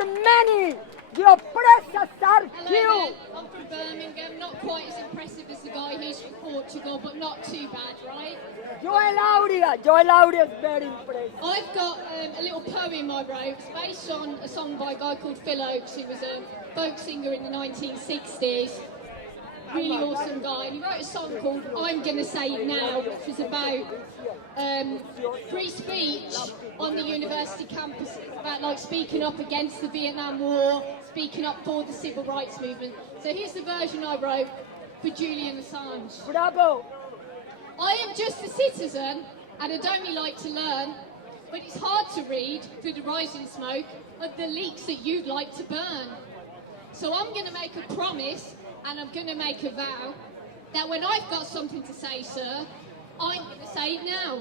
are many. The oppressors are Hello few. there, I'm from Birmingham, not quite as impressive as the guy who's from Portugal, but not too bad, right? Joel Aurea is very impressive. I've got a little poem I wrote based on a song by a guy called Phil Oakes, who was a folk singer in the 1960s. Really awesome guy. And he wrote a song called I'm Gonna Say It Now, which was about free speech on the university campus, about like speaking up against the Vietnam War, speaking up for the civil rights movement. So here's the version I wrote for Julian Assange. Bravo. I am just a citizen and I'd only like to learn, but it's hard to read through the rising smoke of the leaks that you'd like to burn. So I'm going to make a promise and I'm going to make a vow that when I've got something to say, sir, I'm going to say it now.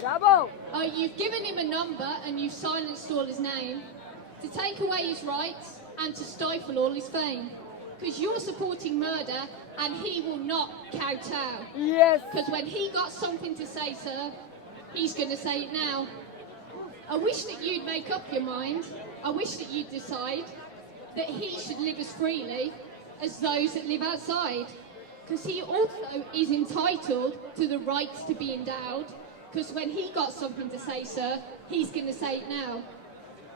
Bravo. You've given him a number and you've silenced all his name to take away his rights and to stifle all his fame. Because you're supporting murder and he will not kowtow. Yes. Because when he got something to say, sir, he's going to say it now. I wish that you'd make up your mind. I wish that you'd decide that he should live as freely as those that live outside. Because he also is entitled to the rights to be endowed. Because when he got something to say, sir, he's going to say it now.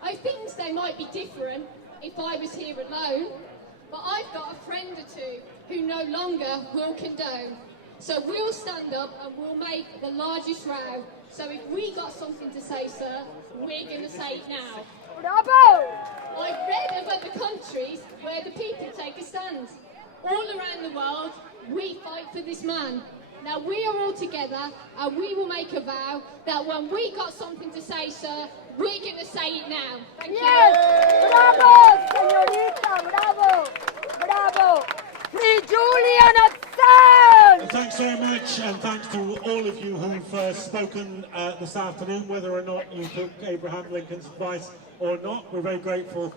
I think they might be different if I was here alone, but I've got a friend or two who no longer will condone. So we'll stand up and we'll make the largest row. So if we got something to say, sir, we're going to say it now. Bravo. I've read of other countries where the people take a stand. All around the world, we fight for this man. Now we are all together and we will make a vow that when we got something to say, sir, we're going to say it now. Thank you. Yes. Bravo, señorita. Bravo. Bravo. Free Julian Assange. Thanks very much, and thanks to all of you who've spoken this afternoon, whether or not you took Abraham Lincoln's advice or not. We're very grateful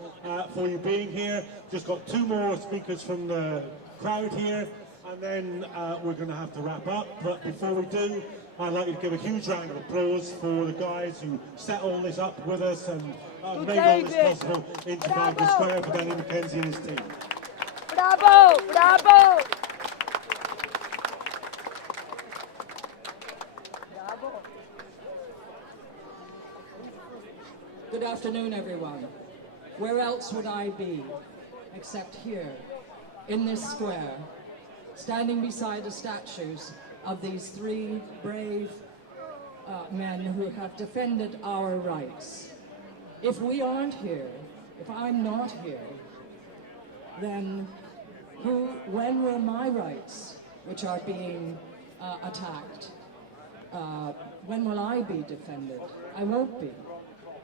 for you being here. Just got two more speakers from the crowd here, and then we're going to have to wrap up. But before we do, I'd like you to give a huge round of applause for the guys who set all this up with us and made all this possible in Trafalgar Square for Danny McKenzie and his team. Bravo. Bravo. Good afternoon, everyone. Where else would I be except here, in this square, standing beside the statues of these three brave men who have defended our rights. If we aren't here, if I'm not here, then when will my rights, which are being attacked, when will I be defended? I won't be.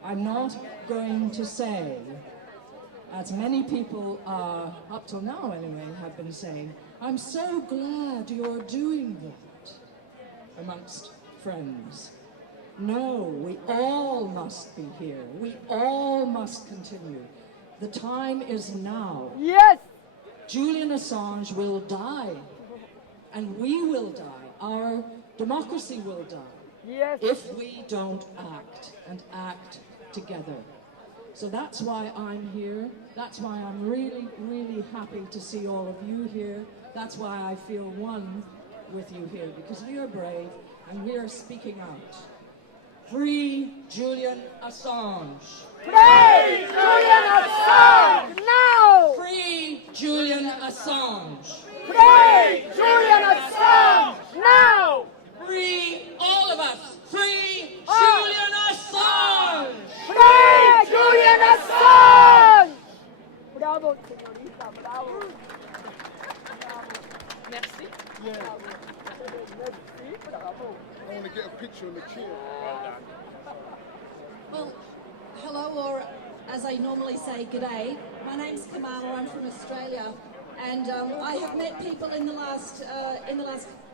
I'm not going to say, as many people, up till now anyway, have been saying, I'm so glad you're doing that, amongst friends. No, we all must be here. We all must continue. The time is now. Yes. Julian Assange will die, and we will die. Our democracy will die. Yes. If we don't act, and act together. So that's why I'm here. That's why I'm really, really happy to see all of you here. That's why I feel one with you here, because we are brave and we are speaking out. Free Julian Assange. Free Julian Assange now. Free Julian Assange. Free Julian Assange now. Free all of us. Free Julian Assange. Free Julian Assange. Bravo, señorita, bravo. Merci. Yeah, Merci, bravo. I want to get a picture in the chair. Well, hello, or as I normally say, g'day. My name's Kamala. I'm from Australia, and I have met people in the last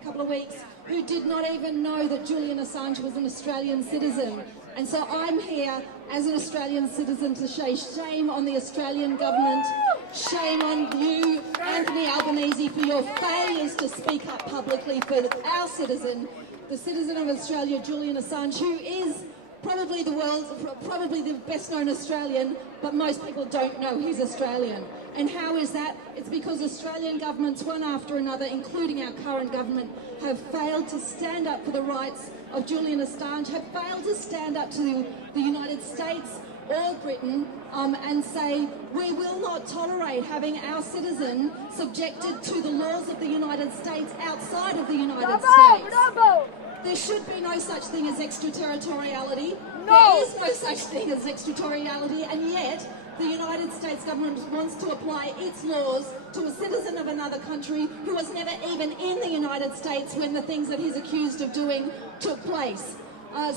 couple of weeks who did not even know that Julian Assange was an Australian citizen. And so I'm here as an Australian citizen to say shame on the Australian government, shame on you, Anthony Albanese, for your failures to speak up publicly for our citizen, the citizen of Australia, Julian Assange, who is probably the best known Australian, but most people don't know he's Australian. And how is that? It's because Australian governments, one after another, including our current government, have failed to stand up for the rights of Julian Assange, have failed to stand up to the United States or Britain and say, we will not tolerate having our citizen subjected to the laws of the United States outside of the United States. Bravo! There should be no such thing as extraterritoriality. No. There is no such thing as extraterritoriality, and yet the United States government wants to apply its laws to a citizen of another country who was never even in the United States when the things that he's accused of doing took place.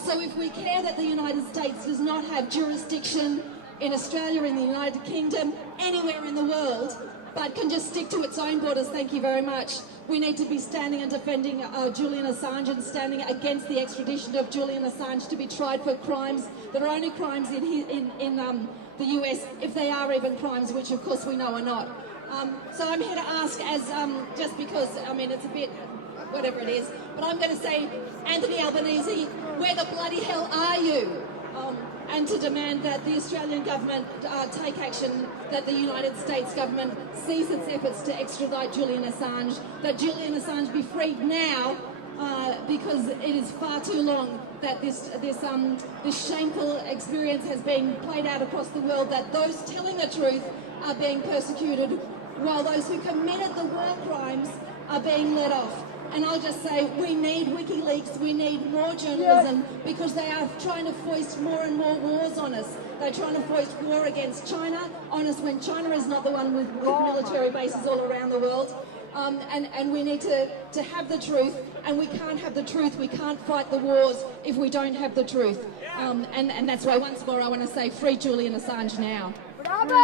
So if we care that the United States does not have jurisdiction in Australia, in the United Kingdom, anywhere in the world, but can just stick to its own borders, thank you very much, we need to be standing and defending Julian Assange and standing against the extradition of Julian Assange to be tried for crimes that are only crimes in the US, if they are even crimes, which of course we know are not. So I'm here to ask, as just because, I mean, it's a bit, whatever it is, but I'm going to say, Anthony Albanese, where the bloody hell are you? And to demand that the Australian government take action, that the United States government cease its efforts to extradite Julian Assange, that Julian Assange be freed now, because it is far too long that this shameful experience has been played out across the world, that those telling the truth are being persecuted, while those who committed the war crimes are being let off. And I'll just say, we need WikiLeaks, we need more journalism, because they are trying to foist more and more wars on us. They're trying to foist war against China on us when China is not the one with military bases all around the world. And we need to have the truth, and we can't have the truth, we can't fight the wars if we don't have the truth. And that's why once more I want to say, free Julian Assange now. Bravo!